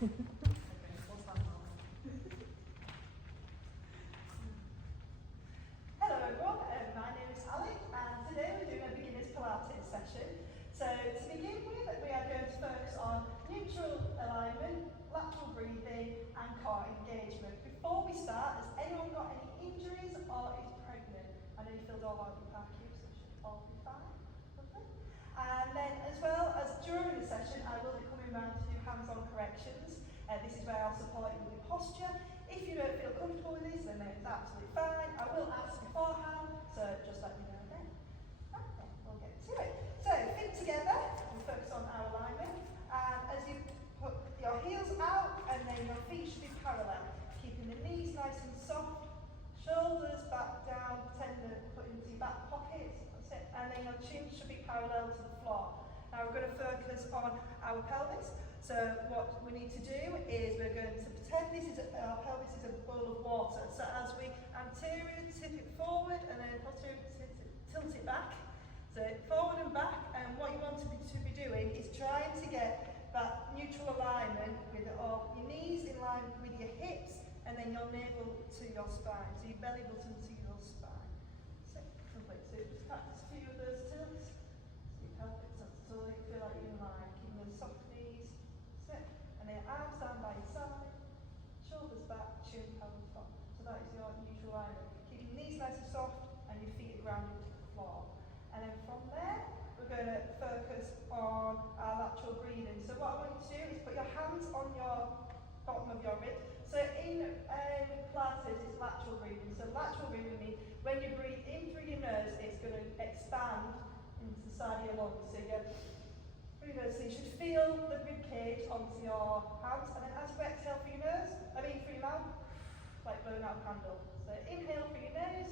Hello everyone, my name is Alex and today we're doing a beginner's Pilates session. So to begin with, we are going to focus on neutral alignment, lateral breathing and core engagement. Before we start, has anyone got any injuries or is pregnant? I know you filled all out your park cubes, so it should all be fine. Lovely. And then as well as during the session, I will be coming around to do hands-on corrections. This is where I'll support you with your posture. If you don't feel comfortable with this, then it's absolutely fine. I will ask beforehand, so just let me know then. Okay, we'll get to it. So, feet together, we'll focus on our alignment. And as you put your heels out, and then your feet should be parallel. Keeping the knees nice and soft, shoulders back down, pretend to put into your back pockets, that's it. And then your chin should be parallel to the floor. Now we're going to focus on our pelvis. So what we need to do is we're going to pretend our pelvis is a bowl of water. So as we anterior tip it forward and then posterior tilt it back. So forward and back, and what you want to be doing is trying to get that neutral alignment with your knees in line with your hips and then your navel to your spine. So your belly button to your spine. So just practice a few of those tilts. So your pelvic so you feel like you're in line. Keep those soft knees. And then arms down by your side, shoulders back, chin pelvis top. So that is your neutral alignment. Keep your knees nice and soft and your feet grounded to the floor. And then from there, we're going to focus on our lateral breathing. So what I want you to do is put your hands on your bottom of your rib. So in Pilates, it's lateral breathing. So lateral breathing means when you breathe in through your nose, it's going to expand into the side of your lungs. So so you should feel the rib cage onto your hands, and then as you exhale through your nose, through your mouth, like blowing out a candle. So inhale through your nose,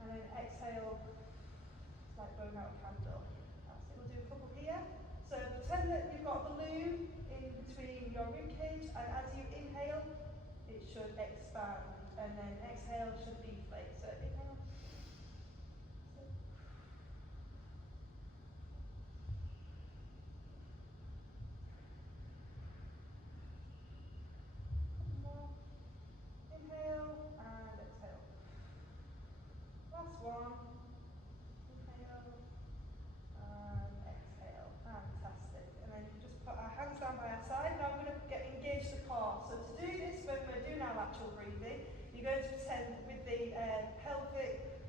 and then exhale, like blowing out a candle. That's it. We'll do a couple here. So pretend that you've got a balloon in between your rib cage, and as you inhale, it should expand, and then exhale should deflate. So inhale. Inhale and exhale. Last one. Inhale and exhale. Fantastic. And then just put our hands down by our side. Now we're going to engage the core. So to do this, when we're doing our lateral breathing, you're going to pretend with the pelvic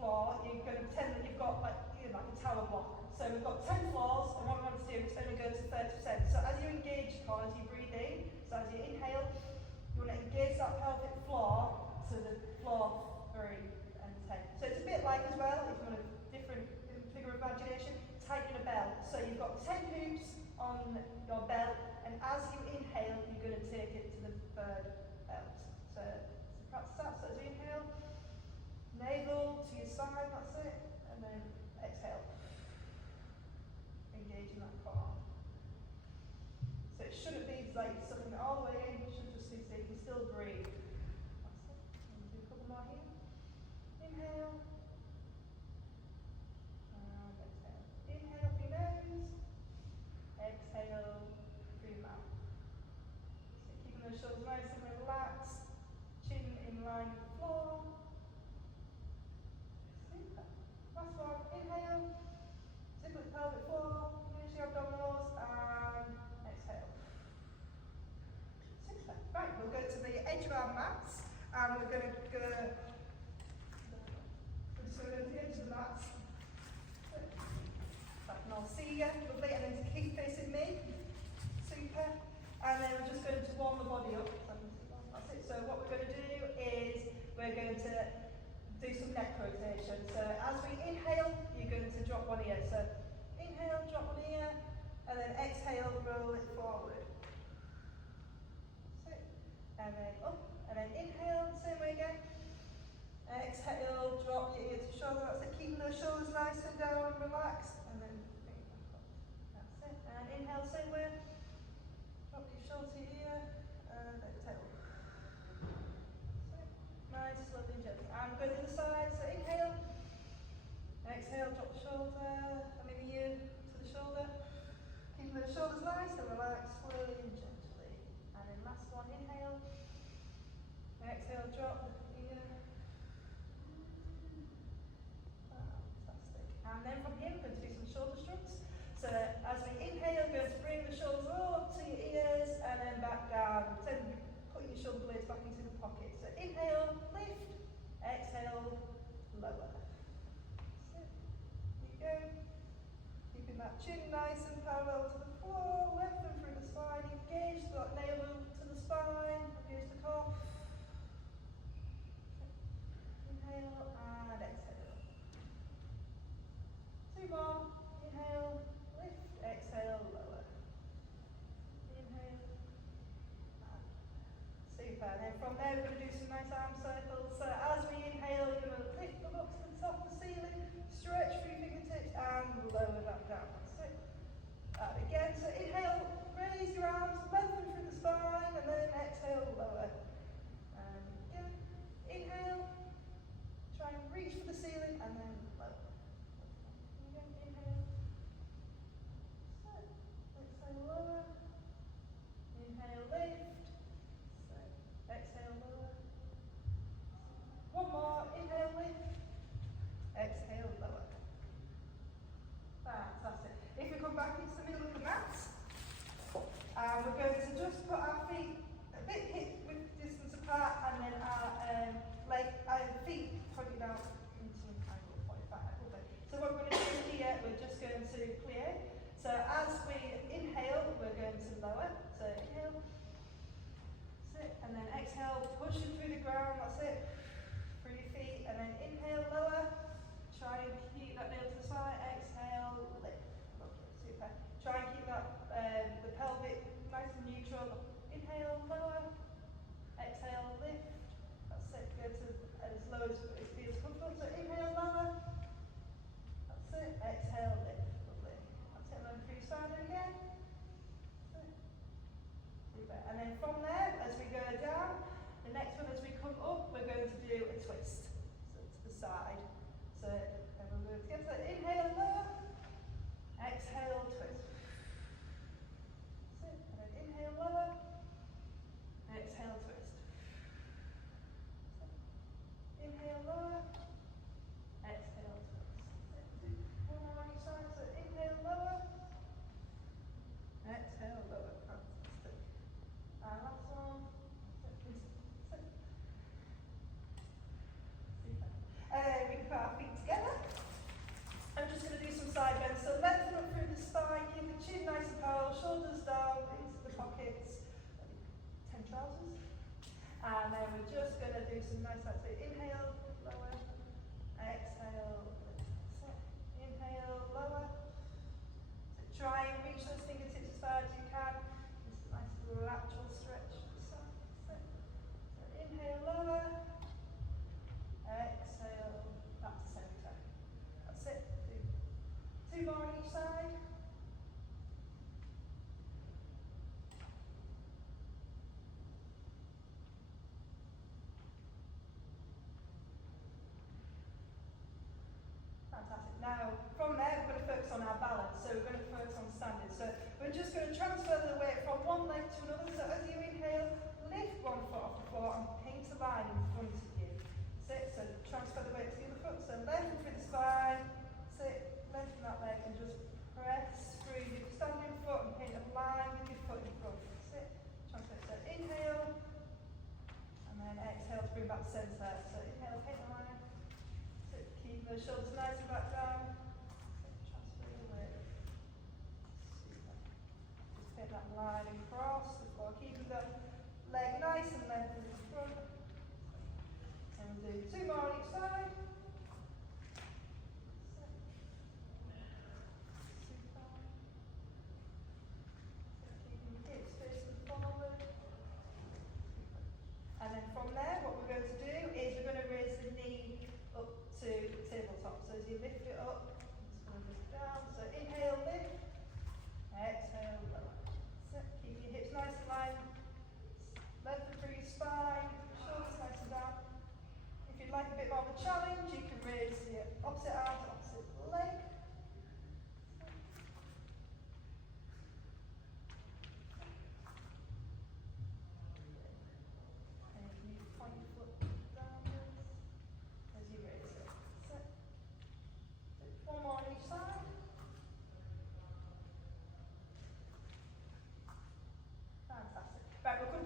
floor, you're going to pretend that you've got like a tower block. So we've got 10 floors, and what we want to do is only go to 30%. So as you engage the core, as you breathe in, so as you inhale, you want to engage that pelvic floor to the floor 3 and 10. So it's a bit like as well, if you want a different figure of imagination, tighten a belt. So you've got 10 hoops on your belt, and as you inhale, you're going to take it to the 3rd belt. So practice that. So as you inhale, navel to your side, that's it, and then exhale. Engaging that core. So it shouldn't be like sucking it all the way in, it should just be so you can still breathe. That's it. And do a couple more here. Inhale. And exhale. Inhale through your nose. Exhale through your mouth. So keeping those shoulders nice and relaxed. Chin in line with the floor. Super. Last one. Inhale. Stick with the pelvic floor. Finish your abdominals and exhale. Super. Right, we'll go to the edge of our mats and we're going to go to the edge of the mats. So I can all see you, lovely, and then to keep facing me. Super. And then we're just going to warm the body up. That's it. So what we're going to do is we're going to do some neck rotation. So as we inhale, you're going to drop one ear. So inhale, drop one ear, and then exhale, roll it forward. That's it. And then up, and then inhale, same way again. Exhale, drop your ear to shoulder. That's it. Keeping those shoulders nice and down and relaxed. And then bring it back up. That's it. And inhale, same way. Drop your shoulder to your ear, and exhale. Nice, slowly and gently. And go to the side, so inhale. Exhale, drop the shoulder, and maybe you to the shoulder. Keep those shoulders nice and relaxed, slowly and gently. drop the ear. Fantastic. And then from here, we're going to do some shoulder shrugs. So as we inhale, we're going to bring the shoulders all up to your ears and then back down. Then put your shoulder blades back into the pocket. So inhale, lift, exhale, lower. So, here you go. Keeping that chin nice and parallel to the floor, lengthen through the spine, engage that navel to the spine, engage the cough. Inhale and exhale. Two more. Inhale, lift, exhale, lower. Inhale. Super. And then from there we're going to do some nice arm circles. So as we inhale, you're going to lift them up to the top of the ceiling, stretch through your fingertips and lower that down. That's it. And again, so inhale, raise your arms, lengthen through the spine, and then exhale, lower. And again, inhale, try and reach for the ceiling, and then lower. Again, inhale, exhale, lower. Inhale, lift. Exhale, lower. One more. Inhale, lift. Exhale, lower. Fantastic. If we come back into the middle of the mat, we're going to just put our feet a bit hip width distance apart, and then our feet pointed out into an angle, 45 a little bit. So what we're going to do here, we're just going to clear. So as we inhale, we're going to lower. So inhale. And then exhale, push it through the ground, that's it, through your feet, and then inhale, lower, try and keep that nail to the spine, exhale, lift, lovely, super. Try and keep that, the pelvic nice and neutral, inhale, lower, exhale, lift, that's it, go to as low as it feels comfortable, so inhale, lower, that's it, exhale, lift, lovely, that's it, and then through your spine again. And then from there, as we go down, the next one as we come up, we're going to do a twist. So to the side. So and we're going to get to inhale, lower, exhale, twist. That's it. And then inhale, lower, exhale, twist. Inhale, lower, exhale, twist. One more on each side. So inhale, lower, exhale, lower. Last one. We can put our feet together. I'm just going to do some side bends. So lengthen up through the spine, keep the chin nice and parallel, shoulders down into the pockets. 10 trousers. And then we're just going to do some nice sides. So inhale, lower, exhale, inhale, lower. So try and reach those fingertips as far as you can. Just a nice lateral stretch. So inhale, lower, exhale, back to centre. That's it. Two more on each side. Fantastic. Now, from there, we're going to focus on our balance. So we're going to focus on standing. So we're just going to transfer the weight from one leg to another. So as you inhale, lift one foot off the floor and paint a line in front of you. Sit, so transfer the weight to the other foot. So lengthen through the spine. Sit, lengthen that leg and just press through your standing foot and paint a line with your foot in front. Sit, transfer. So inhale, and then exhale to bring back to centre. So inhale, paint a line. Sit, keep the shoulders nice and back down. Sit, transfer the weight. Super. Just paint that line across the floor, keeping the leg nice and lengthened in front. And do two more on each side. Super. Keeping the hips facing forward. And then from there, what we're going to do is we're going to raise the knee up to the tabletop. So as you lift it up, I'm just going to lift it down. So inhale, lift. Exhale, lower. So keep your hips nice and lined. Lengthen through your spine, shoulders nice and down. If you'd like a bit more of a challenge,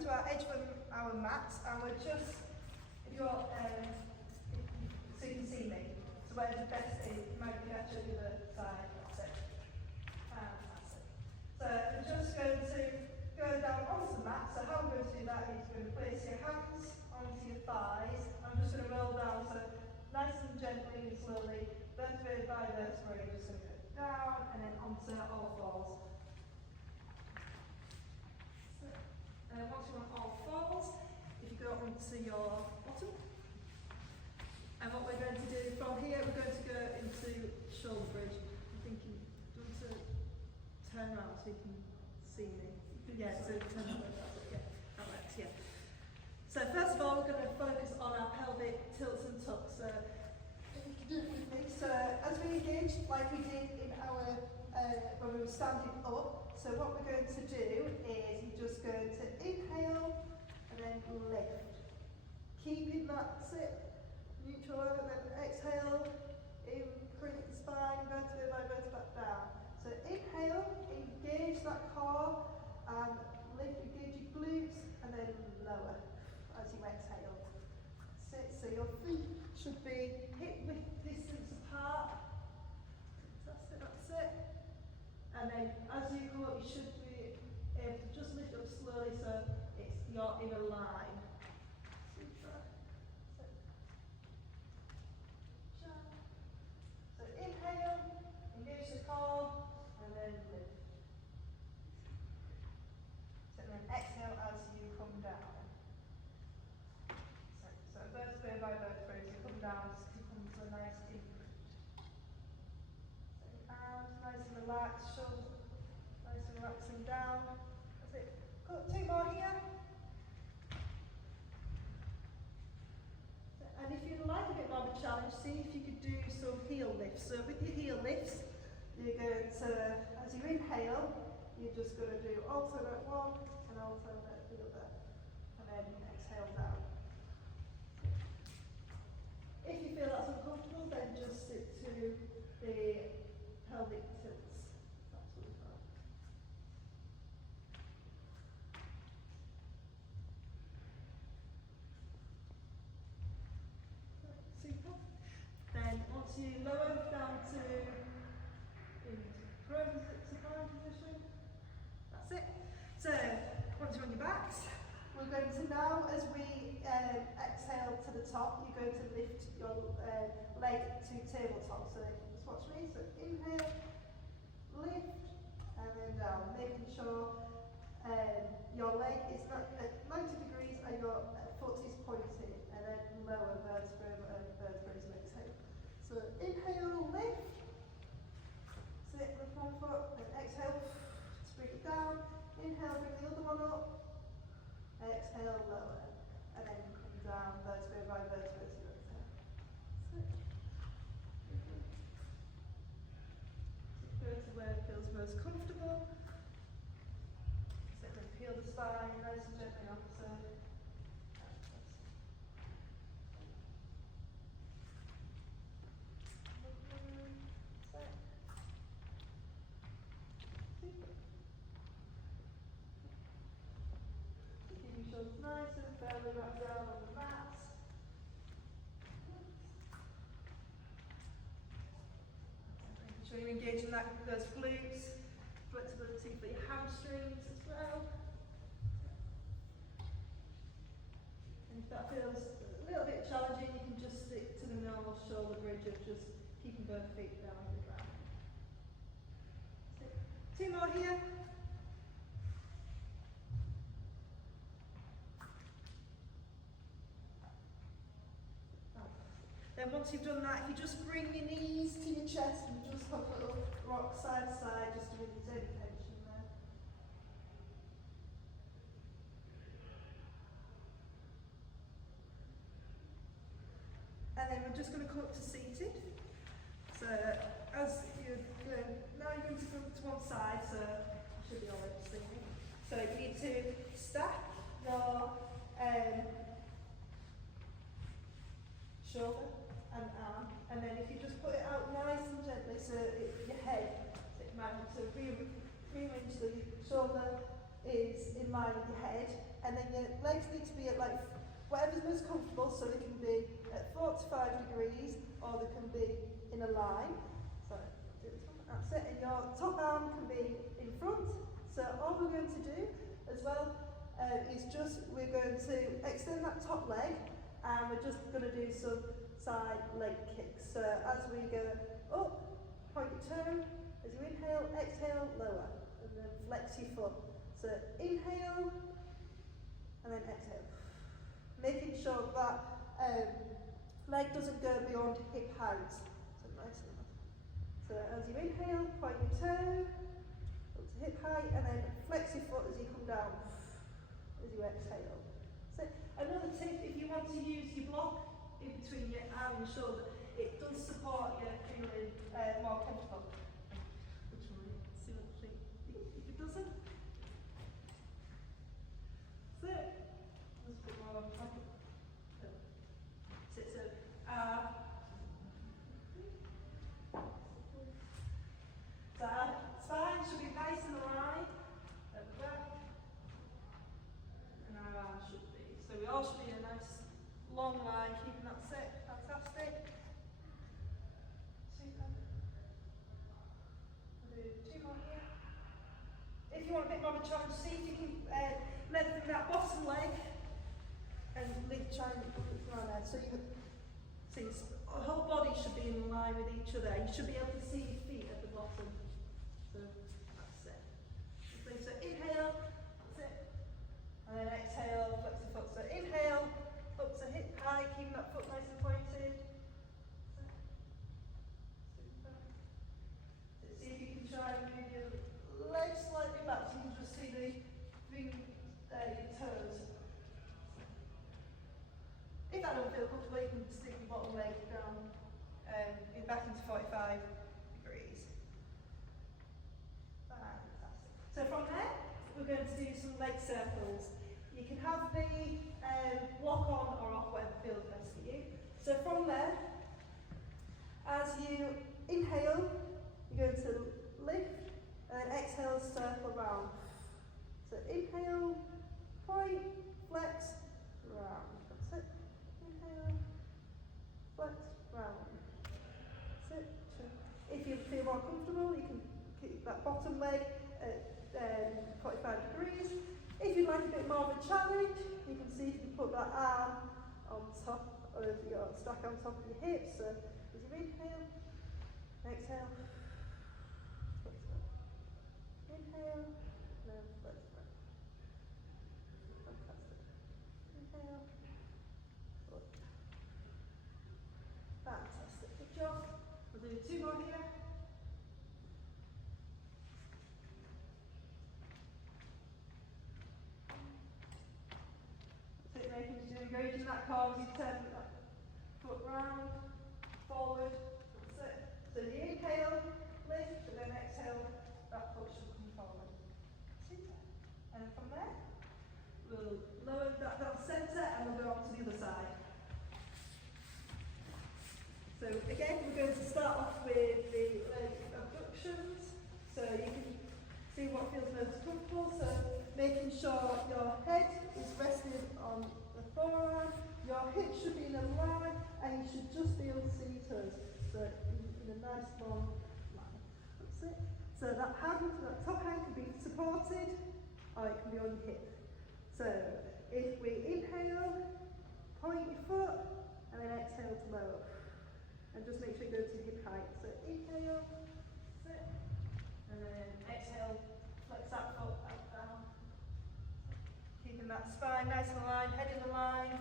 to our edge of our mat, and we're just, if you're, so you can see me. So where the best is, you might be better to the other side, that's it. Fantastic. So we're just going to go down onto the mat. So how we're going to do that is you're going to place your hands onto your thighs. I'm just going to roll down, so nice and gently and slowly, vertebrae by vertebrae, just going to go down and then onto all fours. So, once you're on all fours, if you go onto your bottom, and what we're going to do from here, we're going to go into shoulder bridge. I'm thinking, do you want to turn around so you can see me? Yeah, so turn around, that's it, yeah, that works, yeah. So first of all, we're going to focus on our pelvic tilts and tucks. So if you can do it with me. So as we engage, like we did in our, when we were standing up, so what we're going to do is you're just going to inhale and then lift. Keeping that sit. Neutral and then exhale, increase the spine, vertebra by vertebra down. So inhale, engage that core, and lift, engage your glutes, and then lower as you exhale. Sit, so your feet should be hip width distance apart. Fantastic, that's it. And then as you come up, you should be able to just lift up slowly so you're in a line. So inhale, engage the core, and then lift. So then exhale as you come down. So vertebrae by vertebrae, as you come down, so you come to a nice deep bridge. So arms nice and relaxed, shoulders nice and relaxing down. That's it. Got 2 more here. And if you'd like a bit more of a challenge, see if you could do some heel lifts. So with your heel lifts, you're going to, as you inhale, you're just going to do alternate one and alternate the other. And then exhale down. If you feel that's uncomfortable, then just sit to the pelvic tilts. That's absolutely fine. Super. Then once you lower down to into prone position, that's it. So once you're on your backs, we're going to now, as we exhale to the top, you're going to lift your leg to tabletop. So just watch me. So inhale, lift, and then down, making sure your leg is not at 90 degrees and your foot is pointed, and then lower vertebra and vertebra as you exhale. So inhale, lift, sit with one foot, then exhale, just bring it down, inhale, bring the other one up, exhale, lower, and then come down vertebra by vertebra as you exhale. Sit. So go to where it feels most comfortable. Sit and peel the spine nice and gently up. So nice and firmly wrapped down on the mat. Making sure you're engaging those glutes, flexibility for your hamstrings as well. And if that feels a little bit challenging, you can just stick to the normal shoulder bridge of just keeping both feet down on the ground. 2 more here. Then once you've done that, if you just bring your knees to your chest and just have a little rock side to side, just to release any tension there. And then we're just going to come up to seated. So as you're going, now you're going to come to one side, so I should be already sleeping. So you need to stack your shoulder and arm, and then if you just put it out nice and gently, so your head is in line, so rearrange the shoulder is in line with your head, and then your legs need to be at like whatever's most comfortable, so they can be at 45 degrees or they can be in a line. So that's it, and your top arm can be in front. So all we're going to do as well is we're going to extend that top leg, and we're just going to do some side leg kicks. So as we go up, point your toe, as you inhale, exhale, lower, and then flex your foot. So inhale, and then exhale. Making sure that leg doesn't go beyond hip height. So nice enough. So as you inhale, point your toe, up to hip height, and then flex your foot as you come down, as you exhale. So another tip, if you want to use your block in between your arm and shoulder, it does support your feeling more comfortable. Which one? See what you think. If it doesn't, so just a bit more. So our spine should be nice and aligned at the back, and our arms should be. So we all should be in a nice long line, keeping that set. Fantastic. Super. We'll do 2 more here. If you want a bit more of a challenge, see if you can lengthen that bottom leg and try and put it around there. So your whole body should be in line with each other. You should be able to see your feet at the bottom. So that's it. So inhale, that's it. And then exhale, flex the foot. So inhale, up to hip high, keeping that foot nice and pointed. Super. So see if you can try and move your legs slightly back so you can just see your toes. If that don't feel comfortable, you can stick your bottom leg down back into 45 degrees. Fantastic. So from there, we're going to do some leg circles. You can have the block on or off, whatever feels best for you. So from there, as you inhale, you're going to lift, and then exhale, circle round. So inhale, point, flex, round. That's it. Inhale, flex, round. That's it. If you feel more comfortable, you can keep that bottom leg at 45 degrees. If you'd like a bit more of a challenge, you can see if you can put that arm on top of your stack on top of your hips. So as you inhale, exhale, flex back. Inhale, then flex back. Fantastic. Inhale, flex. Fantastic. Good job. We'll do 2 more here. Making sure you're engaging that core as you turn that foot round, forward. That's it. So you inhale, lift, and then exhale, that foot should come forward. Super. And from there, we'll lower that down centre and we'll go on to the other side. So again, we're going to start off with the leg abductions. So you can see what feels most comfortable. So making sure your head is rested on the forearm, your hips should be in a line, and you should just be able to see your toes. So in a nice long line. That's it. So that top hand can be supported, or it can be on your hip. So if we inhale, point your foot, and then exhale to lower. And just make sure you go to hip height. So inhale, sit, and then exhale, flex that foot up, down. Keeping that spine nice and aligned, head in the line.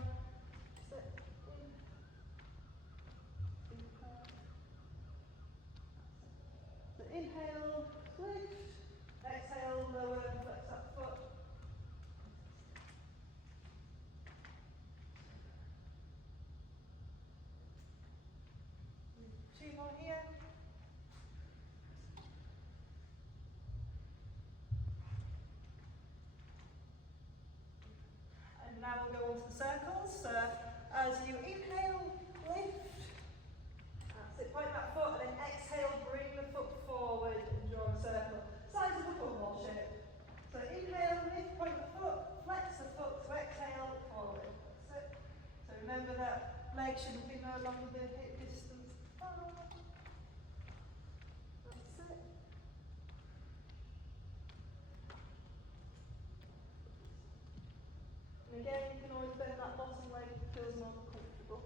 Sit, in, so inhale, lift, exhale, lower, flex that foot. 2 more here. And now we'll go on to the circles. So as you inhale, lift. That's it, point that foot, and then exhale, bring the foot forward and draw a circle. Size of a football shape. So inhale, lift, point the foot, flex the foot, shouldn't be no longer than hip distance. That's it. And again, you can always bend that bottom leg if it feels more comfortable.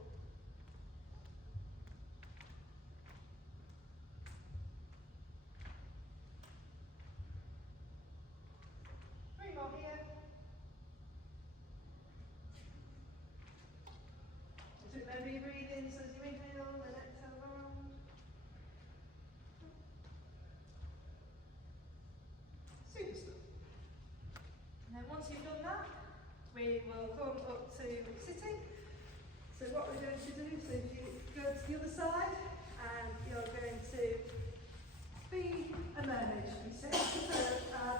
3 more here. Remember you breathe in, so as you inhale and exhale around. Super stuff. And then once you've done that, we will come up to sitting. So what we're going to do, so if you go to the other side, and you're going to be a mermaid, should we say. So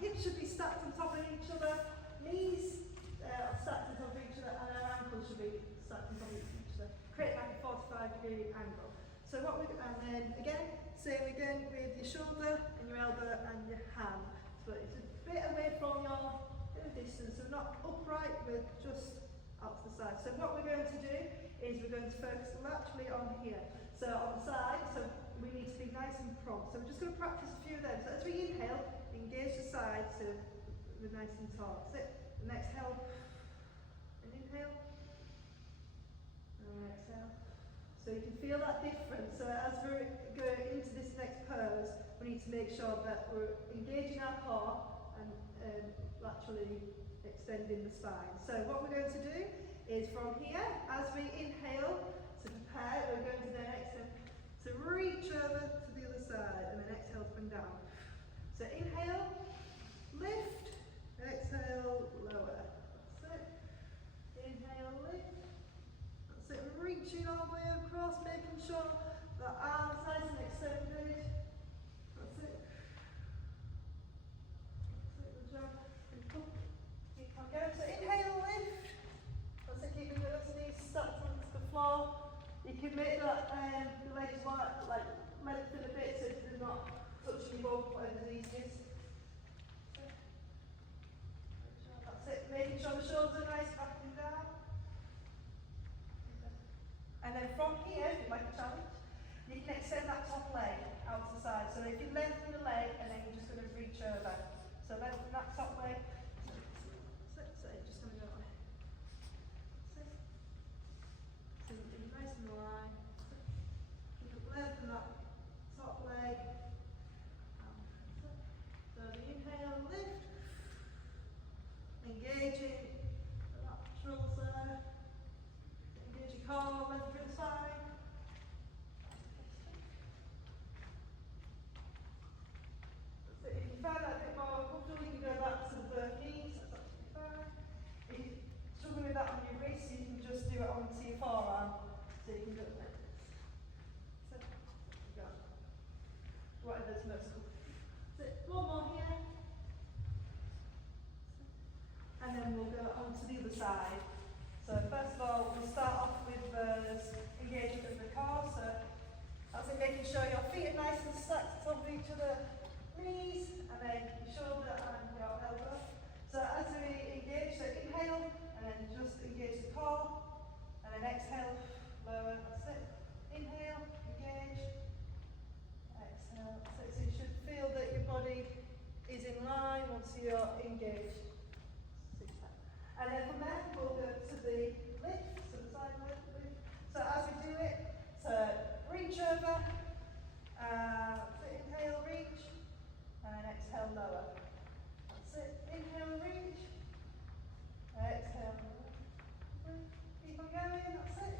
hips should be stacked on top of each other, knees are stacked on top of each other, and our ankles should be stacked on top of each other. Create like a 45-degree angle. So and then again, same again with your shoulder and your elbow and your hand. So it's a bit away from your distance, so not upright, we're just out to the side. So what we're going to do is we're going to focus laterally on here. So on the side, so we need to be nice and prompt. So we're just going to practice a few of them. So as we inhale, engage the side so we're nice and taut. That's it. And exhale. And inhale. And exhale. So you can feel that difference. So as we're going into this next pose, we need to make sure that we're engaging our core and laterally extending the spine. So what we're going to do is from here, as we inhale to prepare, we're going to then exhale to reach over to the other side and then exhale to come down. So inhale, lift, exhale, lower. That's it. Inhale, lift. That's it. Reaching all the way across, making sure the arms nice and extended. That's it. Good job. Keep on going. So inhale, lift. That's it. Keeping the knees stacked onto the floor. You can make that the legs like lengthen a bit so they're not touching your bum, whatever's easiest. That's it. Making sure the shoulders are nice, back and down. And then from here, if you'd like a challenge, you can extend that top leg out to the side. So if you lengthen the leg and then you're just going to reach over. So lengthen that top leg. So you're just going to go like this. So you're nice and wide. Lengthen that top leg. So the inhale, lift. Engaging the laterals there. Engage your core, lengthen through the spine. So if you find that a bit more comfortable, you can go back to the both knees. That's absolutely fine. If you're struggling with that on your wrist, you can just do it onto your forearm. So you can go like this. So, go. Whatever's most comfortable. So one more here. And then we'll go on to the other side. So first of all, we'll start off with engagement of the core. So that's it, making sure your feet are nice and stacked on top of each other, knees, and then your shoulder and your elbow. So as we engage, so inhale, and then just engage the core, and then exhale, lower, that's it. Inhale, engage, exhale. So you should feel that your body is in line once you're engaged. And then from there, we'll go to the lift, so the side lift. So as we do it, so reach over, so inhale, reach, and exhale, lower. That's it. Inhale, reach, exhale, lower. Keep on going, that's it.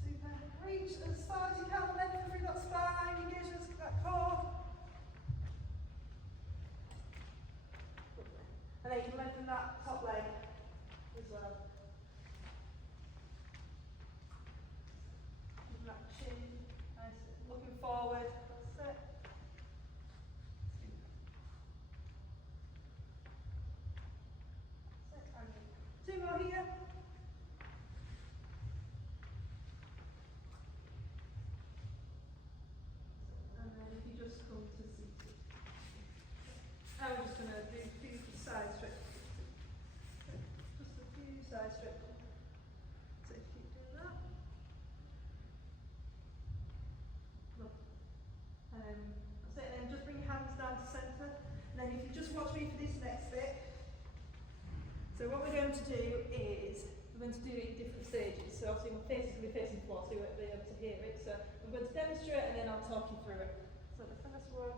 Super. Reach as far as you can, lengthen through that spine, engage that core. And then you can lengthen that top leg as well. Keep that chin nice, looking forward. That's it. That's it. And 2 more here. And then if you just come to seated. Now we're just going to do a few side stretches. Just a few side stretches. So if you do for this next bit. So what we're going to do is, we're going to do it in different stages. So obviously my face is going to be facing the floor so you won't be able to hear it. So I'm going to demonstrate and then I'll talk you through it. So the first one.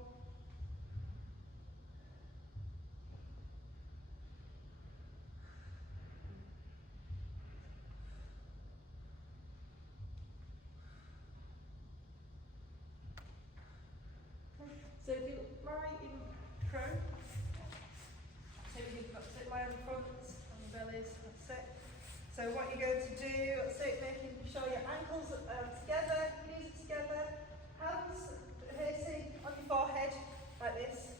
So if you lie in prone, so you've got to lie on the front, on the bellies, that's it. So what you're going to do, that's it, making sure your ankles are together, knees are together, hands facing on your forehead, like this.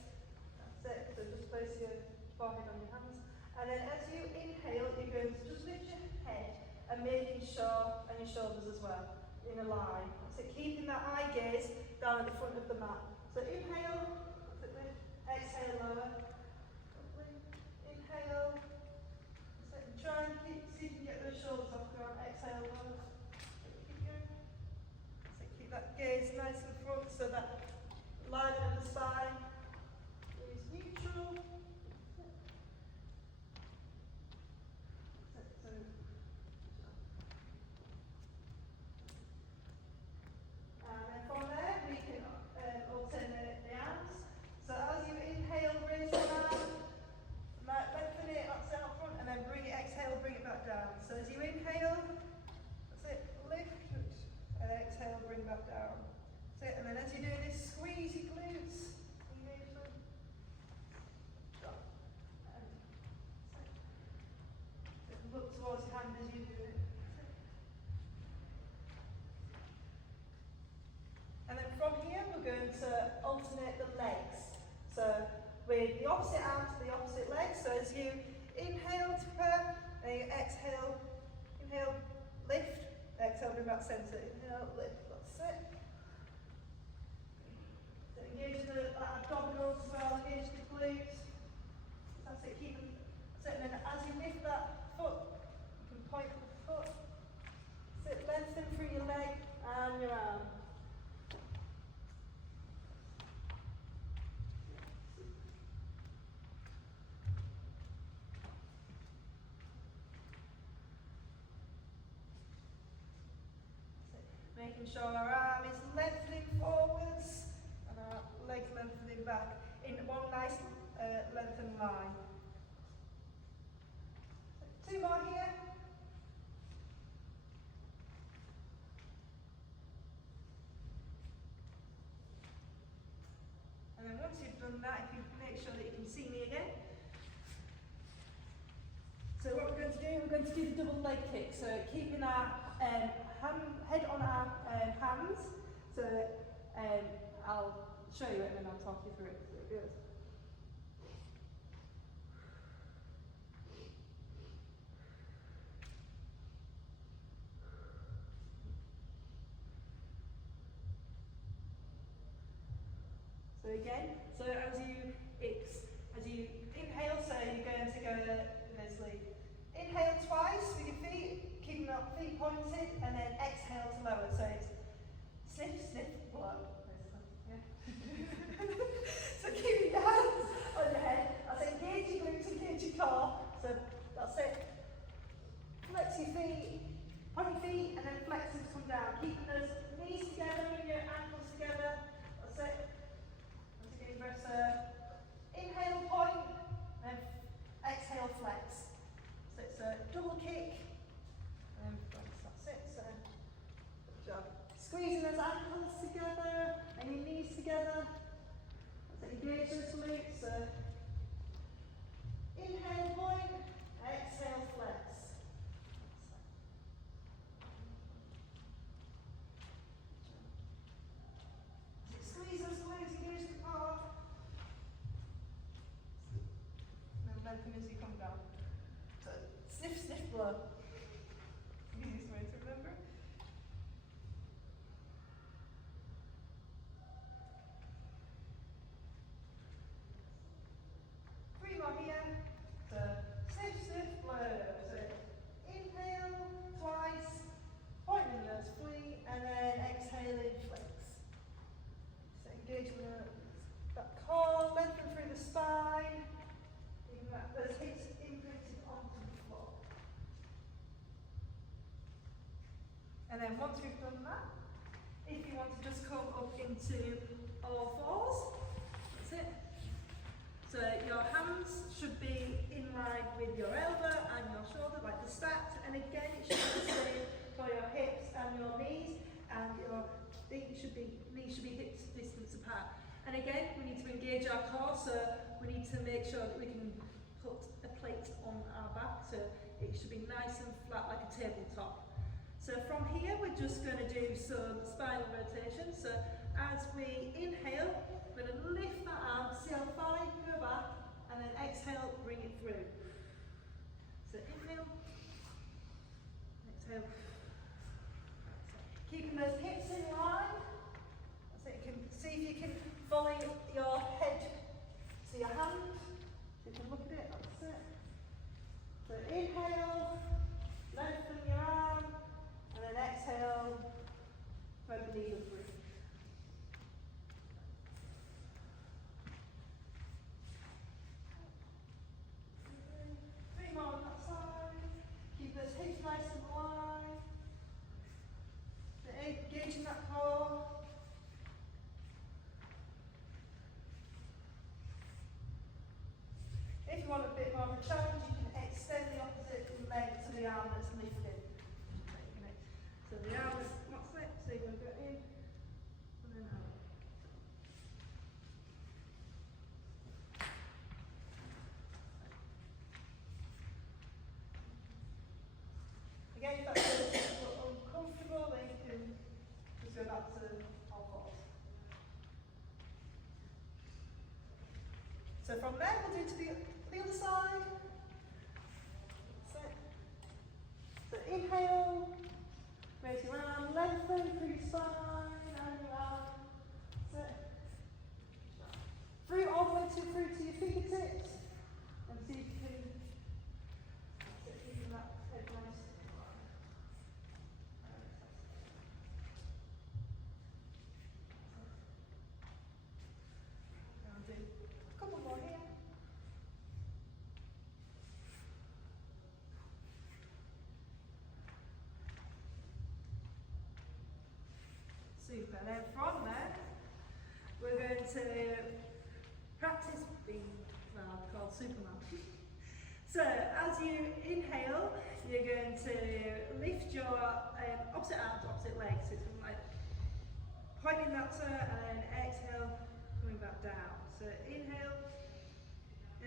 That's it, so just place your forehead on your hands. And then as you inhale, you're going to just lift your head and making sure, and your shoulders as well, in a line. So keeping that eye gaze down at the front of the mat. So inhale, exhale lower, inhale, try and see if you can get those shoulders off the ground, exhale lower, keep going. So keep that gaze nice and front so that line of the spine is neutral. And then from there we can alternate the arms. So as you inhale, raise one arm, lengthen it up front, and then bring it, exhale, bring it back down. So as you inhale, that's it, lift, and exhale, bring back down. That's it, and then as you do this, squeeze your glutes, engage them, drop, and look towards your hand as you do it. And then from here, we're going to alternate the legs. So with the opposite arm to the opposite leg. So as you inhale to prepare, and you exhale, inhale, lift, exhale, bring back centre, inhale, lift, that's it. So engage the abdominals as well, engage the glutes. That's it, keep them, that's it. And then as you lift that foot, you can point the foot. That's it, lengthen through your leg and your arm. Making sure our arm is lengthening forwards and our legs lengthening back in one nice lengthened line. Two more here. And then once you've done that, if you make sure that you can see me again. So what we're going to do, we're going to do the double leg kick. So keeping our head on our hands. So I'll show you it and then I'll talk you through it. So it goes. So again, so as you inhale, so you're going to go basically inhale twice with your feet, keeping up feet pointed, and then exhale to lower. So it's sniff, sniff, blow. Yeah. So keep your hands on your head. I say engage your glutes, engage your core. So that's it. Flex your feet, point your feet, and then flex them to come down. Keeping those knees together and your ankles together. That's it. Once again, press inhale, point, and exhale, flex. So it's a double kick, and flex. That's it. So good job. Squeezing those ankles together and your knees together. That's it. Engage those glutes. So inhale, point, exhale, flex. Squeeze those glutes, engage the core. And then lengthen as you come down. So sniff, sniff, blow. Easiest way to remember. Three more here. So sniff, sniff, blow. So inhale twice, pointing those flee, and then exhaling, flex. So engage that core, lengthen through the spine, once we've done that, if you want to just come up into all fours, that's it. So your hands should be in line with your elbow and your shoulder, like the stacked, and again it should be the same for your hips and your knees, and your knees should be hips distance apart. And again, we need to engage our core, so we need to make sure that we can put a plate on our back, so it should be nice and flat like a tabletop. So from here, we're just going to do some spinal rotation. So as we inhale, we're going to lift that arm, see how far you can go back, and then exhale, bring it through. So inhale, exhale. Keeping those hips in line. So you can see if you can follow your head to your hand. So you can look at it, that's it. So inhale, lengthen your arm, and then exhale, thread the needle through. Three more on that side. Keep those hips nice and wide. Engaging that core. If you want a bit more of a challenge, you can extend the opposite leg to the arm that's lifted. So the arm is not slipped, so you're going to go in and then out. Again, if that's uncomfortable, then you can just go back to all fours. So from there, we'll do to the other side. That's it. So inhale, raise your arm, lengthen through your spine and your arm. That's it. Through all the way through to your fingertips. And see if you can, that's it, keeping that head nice. I'll do a couple more here. Super. Then from there, we're going to practice being called Superman. So as you inhale, you're going to lift your opposite arm to opposite leg. So it's like pointing that to, and then exhale, coming back down. So inhale,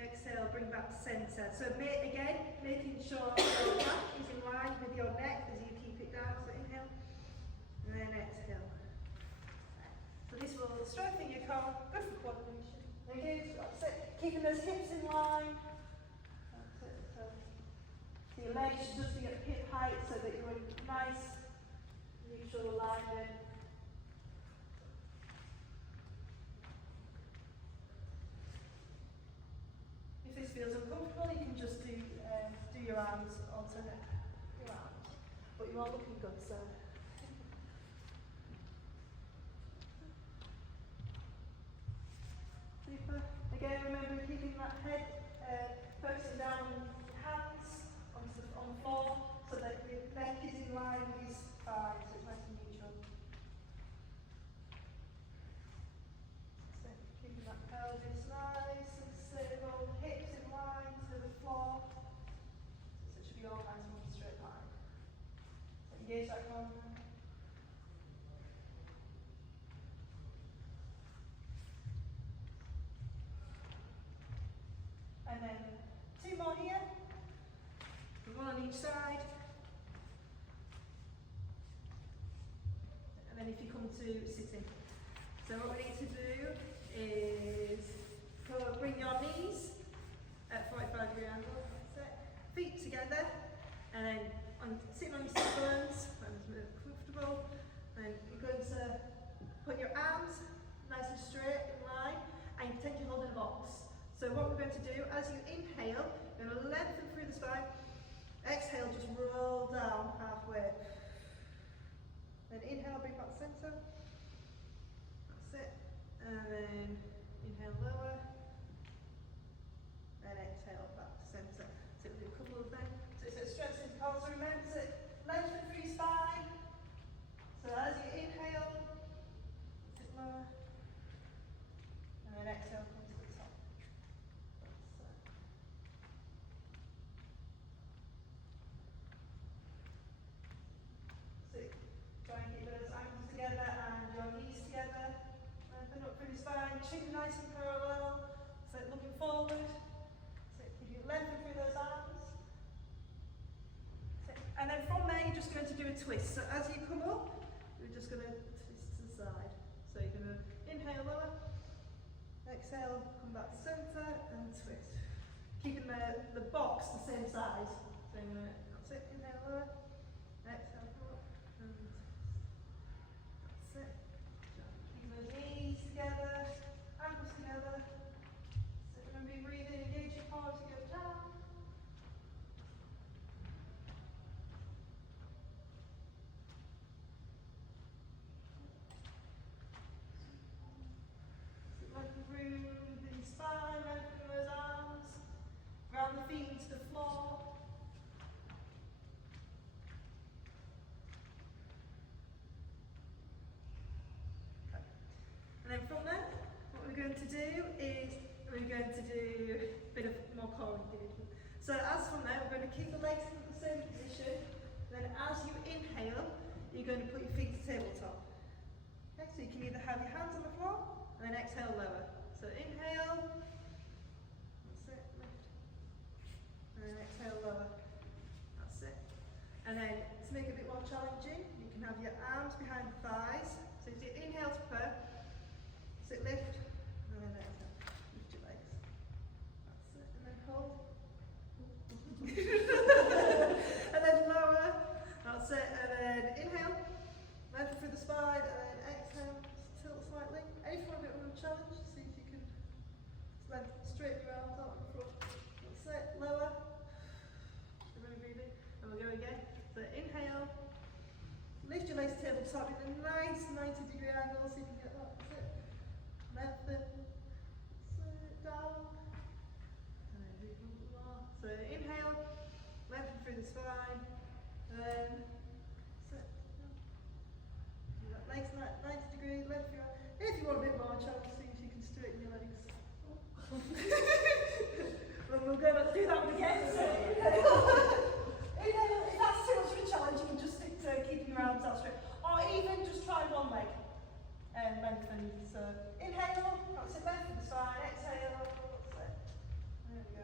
exhale, bring back to centre. So again, making sure your back is in line with your neck as you keep it down. So inhale, and then exhale. So this will strengthen your core, good for coordination. Engage, that's it. Keeping those hips in line. That's it. So your legs should just be at hip height so that you're in nice neutral alignment. If this feels uncomfortable, you can just do your arms alternate your arms. But you are looking good, so. Super. Again, remember keeping that head focusing down on your hands on the floor so that your neck is in line with your spine, so it's nice and neutral. So keeping that pelvis nice and stable, hips in line to the floor. So it should be all nice and one straight line. So engage that corner. And then two more here, one on each side. And then if you come to sitting. So what we need to do is bring your knees at 45-degree angle, that's it. Feet together, and then sitting on your sit bones, comfortable. Then you're going to put your arms nice and straight in line, and you pretend you're holding a box. So what we're going to do, as you inhale, you're going to lengthen through the spine. Exhale, just roll down halfway. Then inhale, bring back centre. That's it. And then inhale lower. Then exhale back to centre. So we'll do a couple of them. So it's a stretch in the core. So remember to lengthen through your spine. a twist. So as you come up, we're just going to twist to the side. So you're going to inhale lower, exhale, come back to centre and twist. Keeping the box the same size. So that's it, inhale lower, exhale come up and twist. That's it. Keep those knees together, ankles together. So remember you breathe in, engage your core as you go down. Through the spine, lengthen those arms, ground the feet into the floor. Okay. And then from there, what we're going to do is we're going to do a bit of more core engagement. So as from there, we're going to keep the legs in the same position. Then as you inhale, you're going to put your feet to tabletop. Okay, so you can either have your hands on the floor and then exhale lower. So inhale, that's it, lift, and then exhale lower, that's it. And then to make it a bit more challenging, you can have your arms behind the thighs. So as you inhale to purr, sit, lift, and then exhale, lift your legs. That's it, and then hold. And then lower, that's it, and then inhale, lengthen through the spine, and then exhale, tilt slightly. And if you want a bit of a challenge, see if you can lengthen, straighten your arms out in front. That's it, lower. Remember breathing, and we'll go again. So inhale, lift your legs to tabletop in a nice 90-degree angle, see if you can get that. That's it. Lengthen. That's it, down. And then do one more. So inhale, lengthen through the spine, and then that's it. Do that legs 90 degrees, lengthen your arms. If you want a bit more challenge, see if you can straighten your legs. And we'll go and do that one again. So if that's too much of a challenge, you can just stick to keeping your arms out straight. Or even just try one leg and lengthen. So inhale, that's it, lengthen the spine, exhale, that's it. There we go.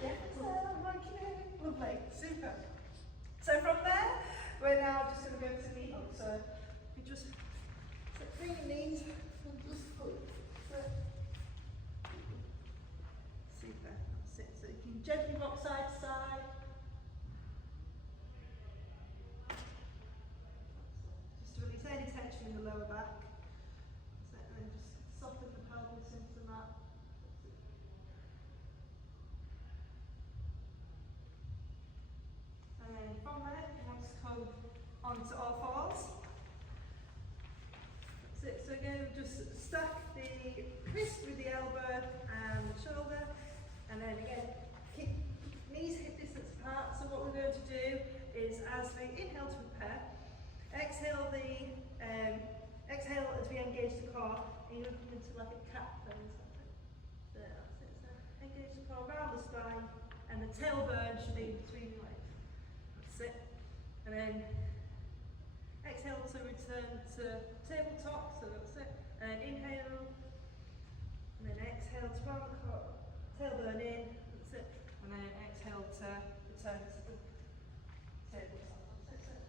Yeah, exhale, lovely, super. So from there, we're now just going to go to knee hug. So you just bring your knees and just hug. Super, that's it. So you can gently rock side to side. Just to release any tension in the lower back. That's it. And then just soften the pelvis into the mat. And then from there, you want to come onto all fours. That's it. So again, just stack the wrist with the elbow and the shoulder. And then again, keep knees hip distance apart. So what we're going to do is, as we inhale to prepare, exhale as we engage the core, and you're going to come into like a cat pose. That's it. So engage the core around the spine, and the tailbone should be between your legs. That's it. And then exhale to return to tabletop. So that's it. And then inhale, and then exhale to round the core. Tailbone in, that's it, and then exhale to return to the tabletop. That's it.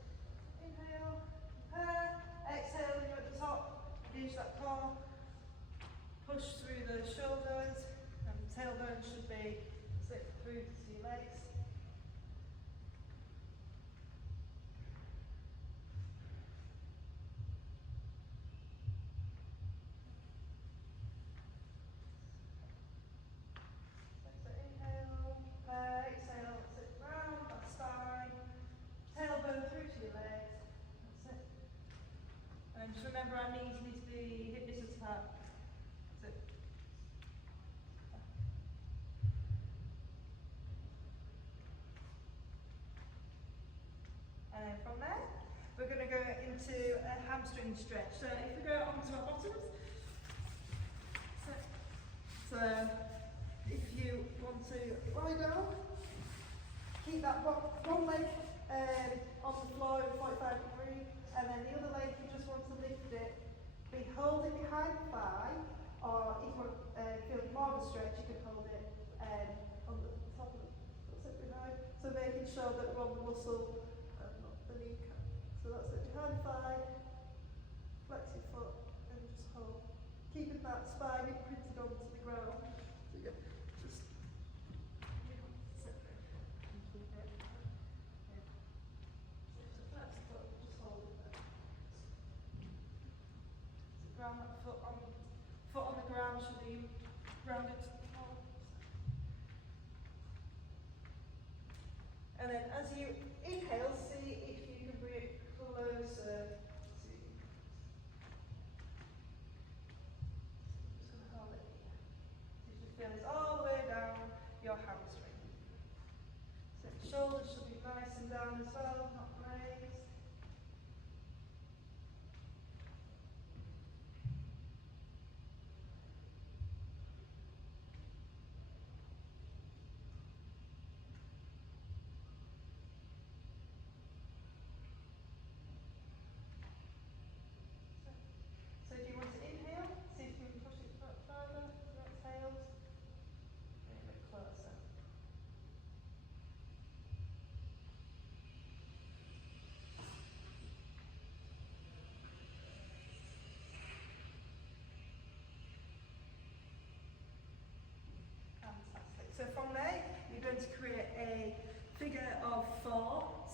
Inhale, prepare, exhale, you're at the top, use that core, push through the shoulders, and the tailbone should be, that's it, through to your legs. Exhale, sit round that spine, tailbone through to your legs, that's it. And just remember our knees need to be hip distance apart, that's it. And from there, we're going to go into a hamstring stretch. So if we go onto our bottoms, so if you want to lie down, keep that one leg on the floor in 45 degrees, and then the other leg, you just want to lift it, be hold it behind the thigh, or if you want feel more of a stretch, you can hold it on the top of it. So making sure that we're on the muscle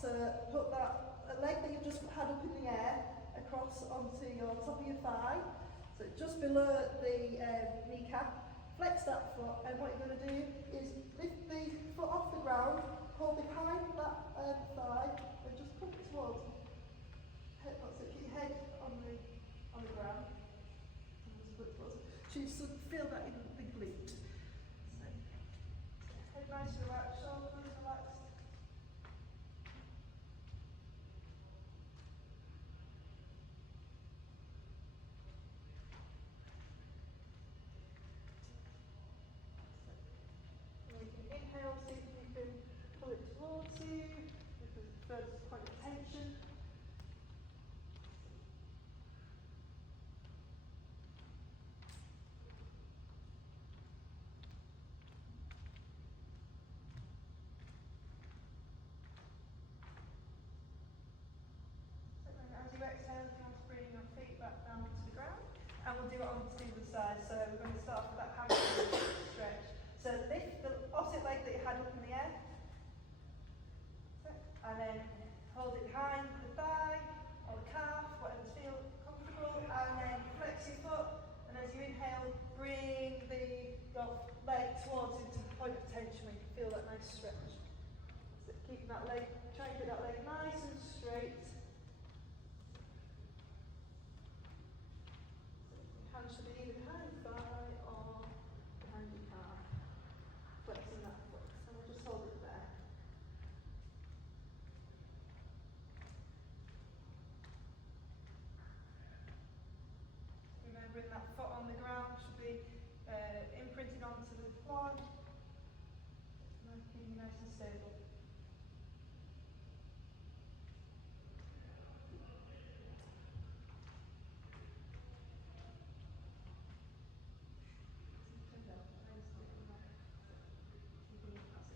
to put that leg that you've just had up in the air across onto your top of your thigh, so just below the kneecap. Flex that foot, and what you're going to do is lift the foot off the ground, hold behind that thigh, and just put it towards head. So keep your head on the ground. And just put it towards it. So you should feel that in the glute. So, head nice and relaxed, shoulders relaxed. Inhale, see if you can pull it towards you, with the first point of tension. So then as you exhale, you want to bring your feet back down to the ground, and we'll do it on the other side. So we're going to start with that hamstring stretch. So lift the opposite leg that you had up in the air, and then hold it behind the thigh or the calf, whatever feels comfortable, and then flex your foot, and as you inhale, bring your leg towards you to the point of tension where you can feel that nice stretch. So keeping that leg, try and keep that leg nice and straight. So your hands should be either behind the thigh or behind your calf, flexing that foot. So we'll just hold it there. Remembering that foot on the ground should be imprinted onto the floor, keeping you nice and stable.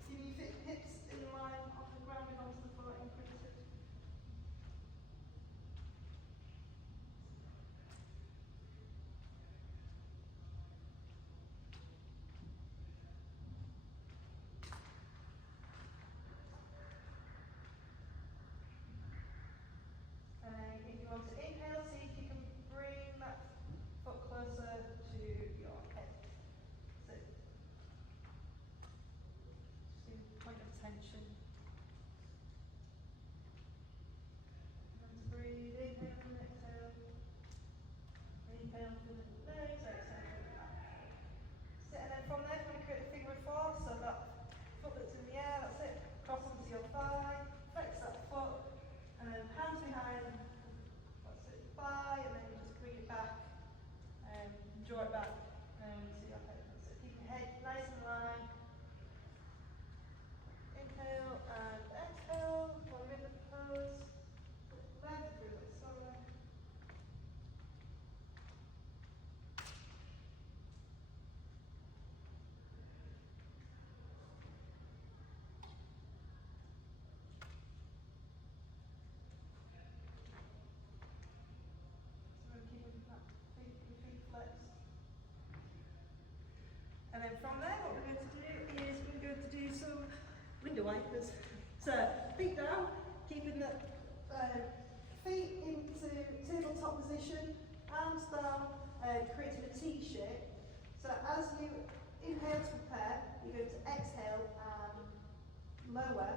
Keeping your hips in line off the ground and onto the floor, imprinted. And then if you want to inhale, see if you can bring that foot closer to your head. So, just in point of tension. And breathe, inhale and exhale. Inhale through the nose, exhale through the mouth. Sit, and then from there, we're going to create a figure of four, so that foot that's in the air, that's it. Cross onto your thigh, flex that foot, and then hands behind. That's it, thigh, and then just bring it back, and draw it back, and to your head. That's it. Keep your head nice and line. Inhale and exhale, while we're in the pose. Left through it slowly. So we're keeping that your feet flexed. And then from there, what we're going to do is we're going to do some window wipers. So feet down, keeping the feet into tabletop position, arms down, creating a T shape. So as you inhale to prepare, you're going to exhale and lower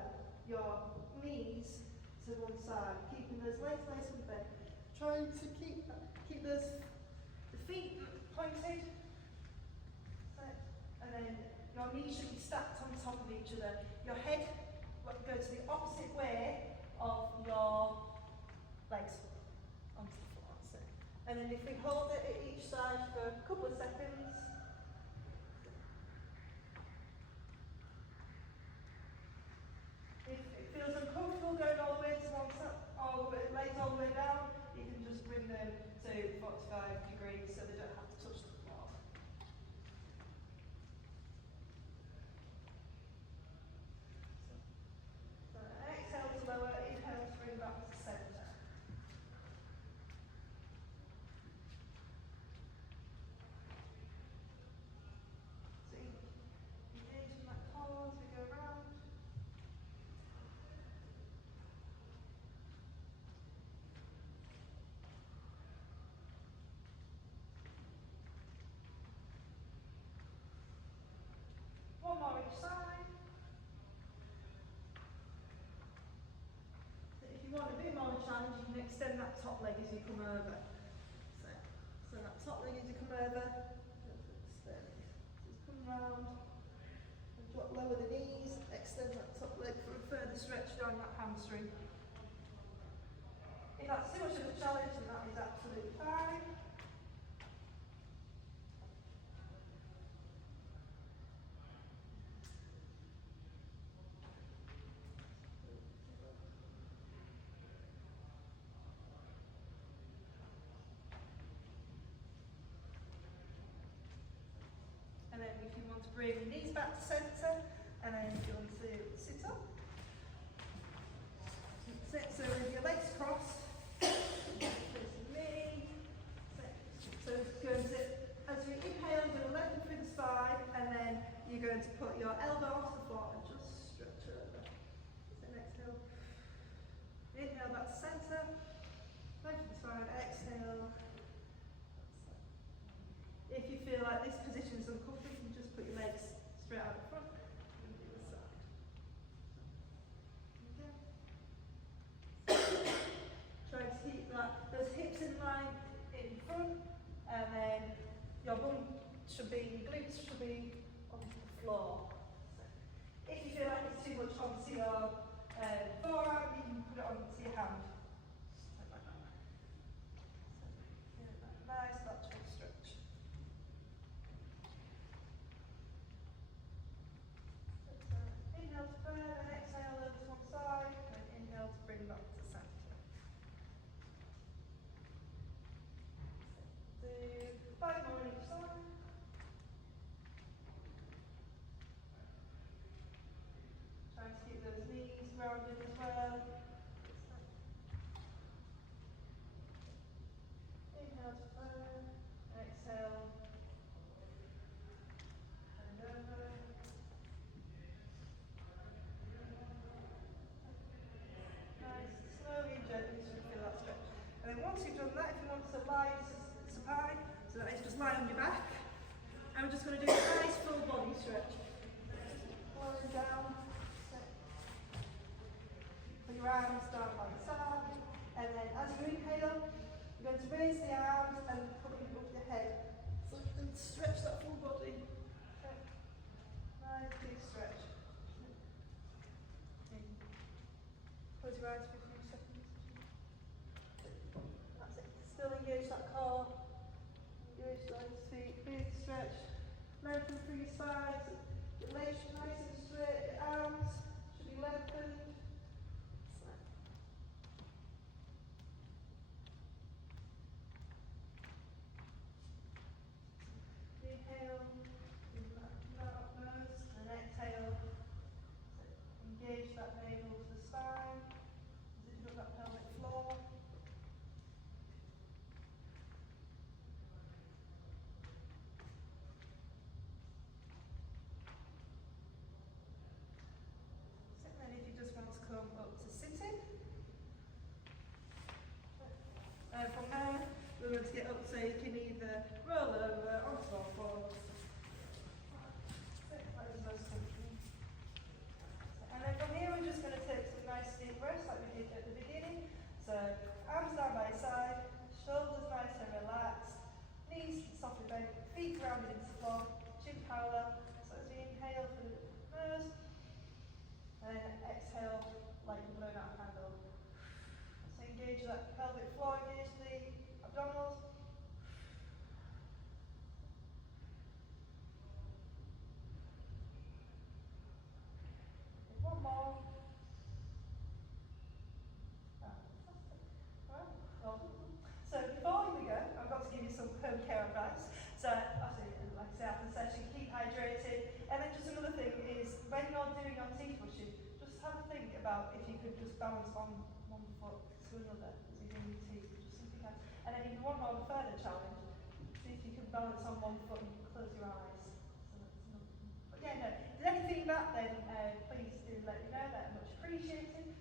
your knees to one side, keeping those legs nice and bent. Trying to keep the feet pointed. And then your knees should be stacked on top of each other. Your head will go to the opposite way of your legs onto the floor. So, and then if we hold it at each side for a couple of seconds. If it feels uncomfortable going all the way to one side, or legs all the way down, you can just bring them to 45 degrees so they don't have to touch the floor. So exhale to lower, inhale to bring back to centre. extend that top leg as you come over. So that top leg as you come over, extend. Just come round, and drop lower the knees, extend that top leg for a further stretch down that hamstring. If that's too much of a challenge, then that is absolutely fine. And then if you want to bring your knees back to centre, and then if you want to sit up. Sit, so with your legs crossed, facing me. So going to, as you inhale, you're going to lengthen through the spine, and then you're going to put your elbow off the floor and just stretch over. So exhale. Inhale back to centre, lengthen the spine, exhale. If you feel like this position is uncomfortable, you can just put your legs straight out the front and the other side. Okay. Try to keep those hips in line in front, and then your bum should be, your glutes should be onto the floor. So if you feel like it's too much onto your forearm, you can put it onto your hand. Like that. So, nice lateral stretch. Inhale to burn, and exhale over to one side, and inhale to bring back to centre. Do 5 more on each side. Try to keep those knees grounded as well. Inhale to burn, exhale, and over. Nice, slowly and gently so you feel that stretch. And then once you've done that, if you want to lie supine, so that is just lie on your back. And we're just going to do a nice full body stretch. Lowering down. Put your arms down by the side. And then as you inhale, you're going to raise the arms and put them above your head. So and stretch that full body. Okay. Nice big stretch. Close your eyes for a few seconds. That's it. Still engage that core. Engage those feet. Big stretch. Lengthen through your sides. Your legs should be nice and straight. Your arms should be lengthened. Inhale. Up nose. And exhale. Engage that navel to the spine. As if you've got that pelvic floor. And then if you just want to come up to sitting. From there, we're going to get up so you can either roll over onto our fours. And then from here, we're just going to take some nice deep breaths like we did at the beginning. So arms down by your side, shoulders nice and relaxed, knees softly bent, feet grounded into the floor, chin parallel. So as we inhale through the nose, and then exhale like you're blowing out a candle. So engage that pelvic floor, engage the abdominals. One more. So before we go, I've got to give you some home care advice. So obviously, like I say, after the session, keep hydrated. And then just another thing is, when you're doing your teeth brushing, just have a think about if you could just balance on one foot to another as you're doing your teeth, just something else. And then if you want more of a further challenge, see if you can balance on one foot and close your eyes. So that's another thing. But yeah, no, if there's anything that, then please do let me know. That's much appreciated.